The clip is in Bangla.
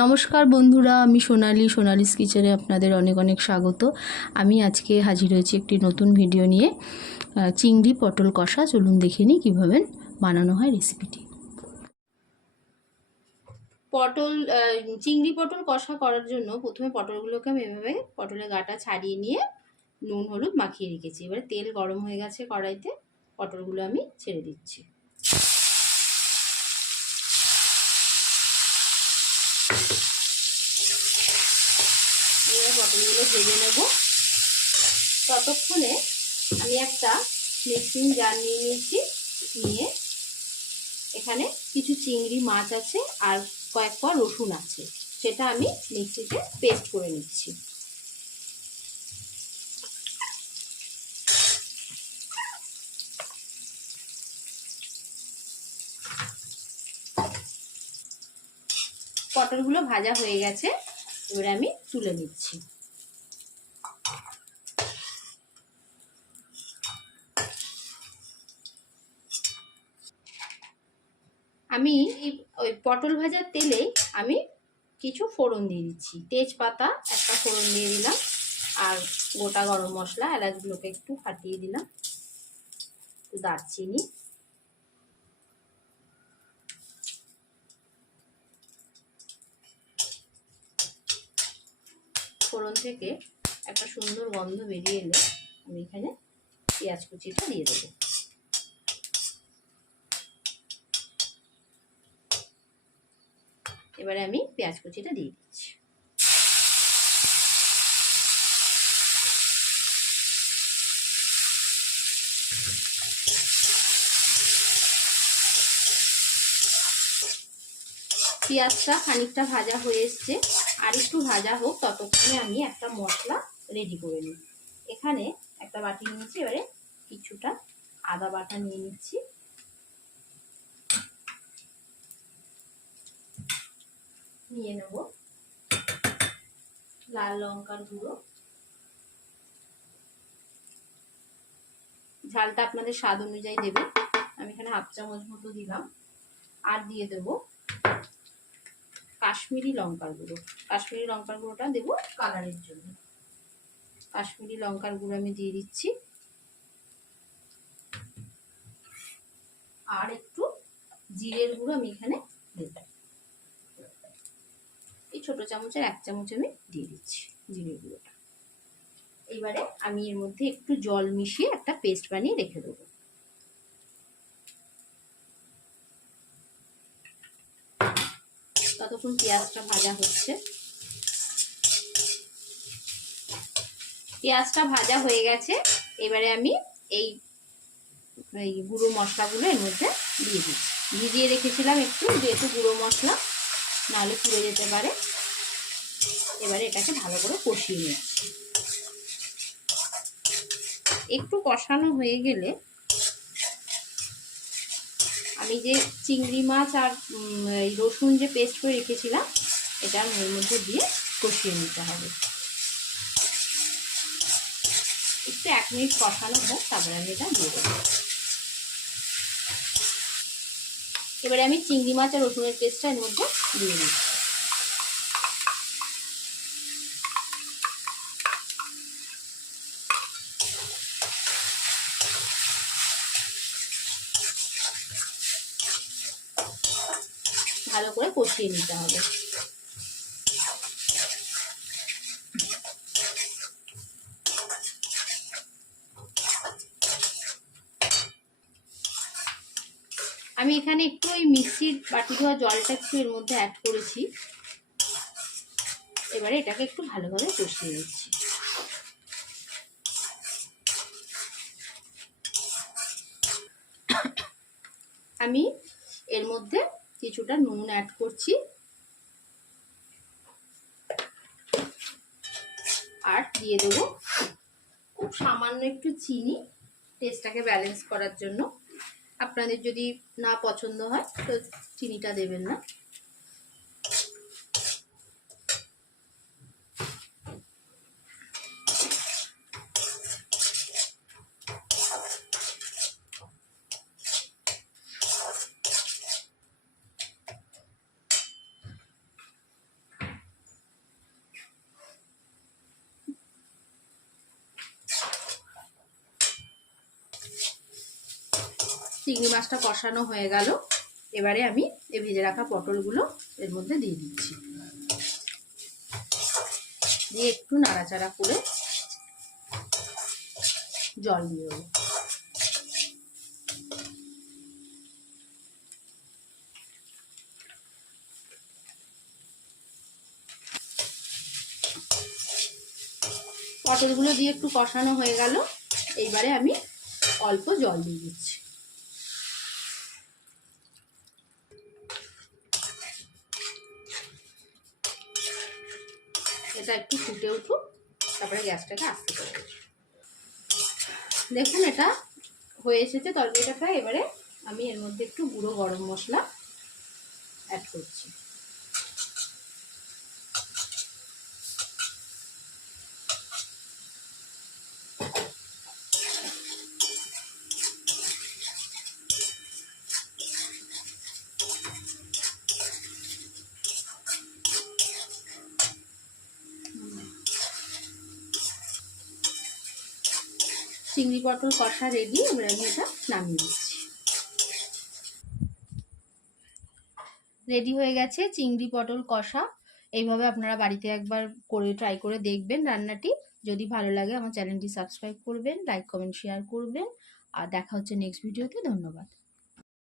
নমস্কার বন্ধুরা, আমি সোনালিস কিচেনে আপনাদের অনেক অনেক স্বাগত। আমি আজকে হাজির হয়েছি একটি নতুন ভিডিও নিয়ে। চিংড়ি পটল কষা, চলুন দেখে নিই কীভাবে বানানো হয় রেসিপিটি। চিংড়ি পটল কষা করার জন্য প্রথমে পটলগুলোকে আমি এভাবে পটলের গাটা ছাড়িয়ে নিয়ে নুন হলুদ মাখিয়ে রেখেছি। এবারে তেল গরম হয়ে গেছে কড়াইতে, পটলগুলো আমি ছেড়ে দিচ্ছি। পটলগুলো ভেজে নেব। ততক্ষণে আমি একটা মিক্সিং জার নিয়ে নিয়েছি। নিয়ে এখানে কিছু চিংড়ি মাছ আছে আর কয়েক কোয়া রসুন আছে, সেটা আমি মিক্সিতে পেস্ট করে নিচ্ছি। পটলগুলো ভাজা হয়ে গেছে, এবারে আমি তুলে নিচ্ছি। আমি ওই পটল ভাজার তেলে আমি কিছু ফোড়ন দিয়ে দিচ্ছি। তেজপাতা একটা ফোড়ন দিয়ে দিলাম, আর গোটা গরম মশলা এলাচগুলোকে একটু ফাটিয়ে দিলাম, একটু দারচিনি, ফোড়ন থেকে একটা সুন্দর গন্ধ বেরিয়ে এলে আমি এখানে পেঁয়াজ কুচিটা দিয়ে দেবো। এবারে আমি পেঁয়াজ কুচিটা দিয়ে দিচ্ছি। পেঁয়াজটা খানিকটা ভাজা হয়ে এসছে, আর একটু ভাজা হোক, ততক্ষণে আমি একটা মশলা রেডি করে নিই। এখানে একটা বাটি নিয়েছি, এবারে কিছুটা আদা বাটা নিয়ে নিচ্ছি, নিয়ে নেব লাল লঙ্কার গুঁড়ো, ঝালটা আপনাদের স্বাদ অনুযায়ী দেবেন, আমি এখানে হাফ চামচ মতো দিলাম। আর দিয়ে দেব কাশ্মীরি লঙ্কার গুঁড়ো। কাশ্মীরি লঙ্কার গুঁড়োটা দেবো কালারের জন্য। কাশ্মীরি লঙ্কার গুঁড়ো আমি দিয়ে দিচ্ছি, আর একটু জিরের গুঁড়ো আমি এখানে দেব। এই ছোট চামচের 1 চামচ আমি দিয়ে দিচ্ছি জিরের গুঁড়োটা। এবারে আমি এর মধ্যে একটু জল মিশিয়ে একটা পেস্ট বানিয়ে রেখে দেবো। ততক্ষণ পেঁয়াজটা ভাজা হচ্ছে। পেঁয়াজটা ভাজা হয়ে গেছে, এবারে আমি এই গুঁড়ো মশলাগুলো এর মধ্যে দিয়ে দিচ্ছি। ভিজিয়ে রেখেছিলাম একটু, যেহেতু গুঁড়ো মশলা, নাহলে পুড়ে যেতে পারে। এবারে এটাকে ভালো করে কষিয়ে নিচ্ছি। একটু কষানো হয়ে গেলে আমি যে চিংড়ি মাছ আর রসুন যে পেস্ট করে রেখেছিলাম, এটা এর মধ্যে দিয়ে কষিয়ে নিতে হবে। একটু 1 মিনিট কষানো হোক, তারপরে আমি এটা দিয়ে দেবো। এবারে আমি চিংড়ি মাছ আর রসুনের পেস্টটা এর মধ্যে দিয়ে দিচ্ছি। ভালো করে কষিয়ে নিতে হবে। আমি এখানে একটু ওই মিক্সির বাটি ধোয়া জলটা একটু এর মধ্যে অ্যাড করেছি। এবারে এটাকে একটু ভালোভাবে কষিয়ে নিচ্ছি। আমি এর মধ্যে কিছুটা নুন অ্যাড করছি, আর দিয়ে দেবো খুব সামান্য একটু চিনি, টেস্টটাকে ব্যালেন্স করার জন্য। আপনাদের যদি না পছন্দ হয় তো চিনিটা দেবেন না। চিংড়ি মাছটা কষানো হয়ে গেল। এবারে আমি এই ভেজে রাখা পটলগুলো এর মধ্যে দিয়ে দিচ্ছি, দিয়ে একটু নাড়াচাড়া করে জল দিয়ে দেবো। পটলগুলো দিয়ে একটু কষানো হয়ে গেল। এইবারে আমি অল্প জল দিয়ে দিচ্ছি। এটা একটু ফুটে উঠুক, তারপরে গ্যাসটাকে আস্তে করে দেবো। দেখুন এটা হয়ে এসেছে তরকারিটা প্রায়। এবারে আমি এর মধ্যে একটু গুঁড়ো গরম মশলা অ্যাড করছি। চিংড়ি পটল কষা রেডি। এবার আমি এটা নামিয়ে দিচ্ছি। রেডি হয়ে গেছে চিংড়ি পটল কষা। এইভাবে আপনারা বাড়িতে একবার করে ট্রাই করে দেখবেন রান্নাটি। যদি ভালো লাগে আমার চ্যানেলটি সাবস্ক্রাইব করবেন, লাইক কমেন্ট শেয়ার করবেন। আর দেখা হচ্ছে নেক্সট ভিডিওতে। ধন্যবাদ।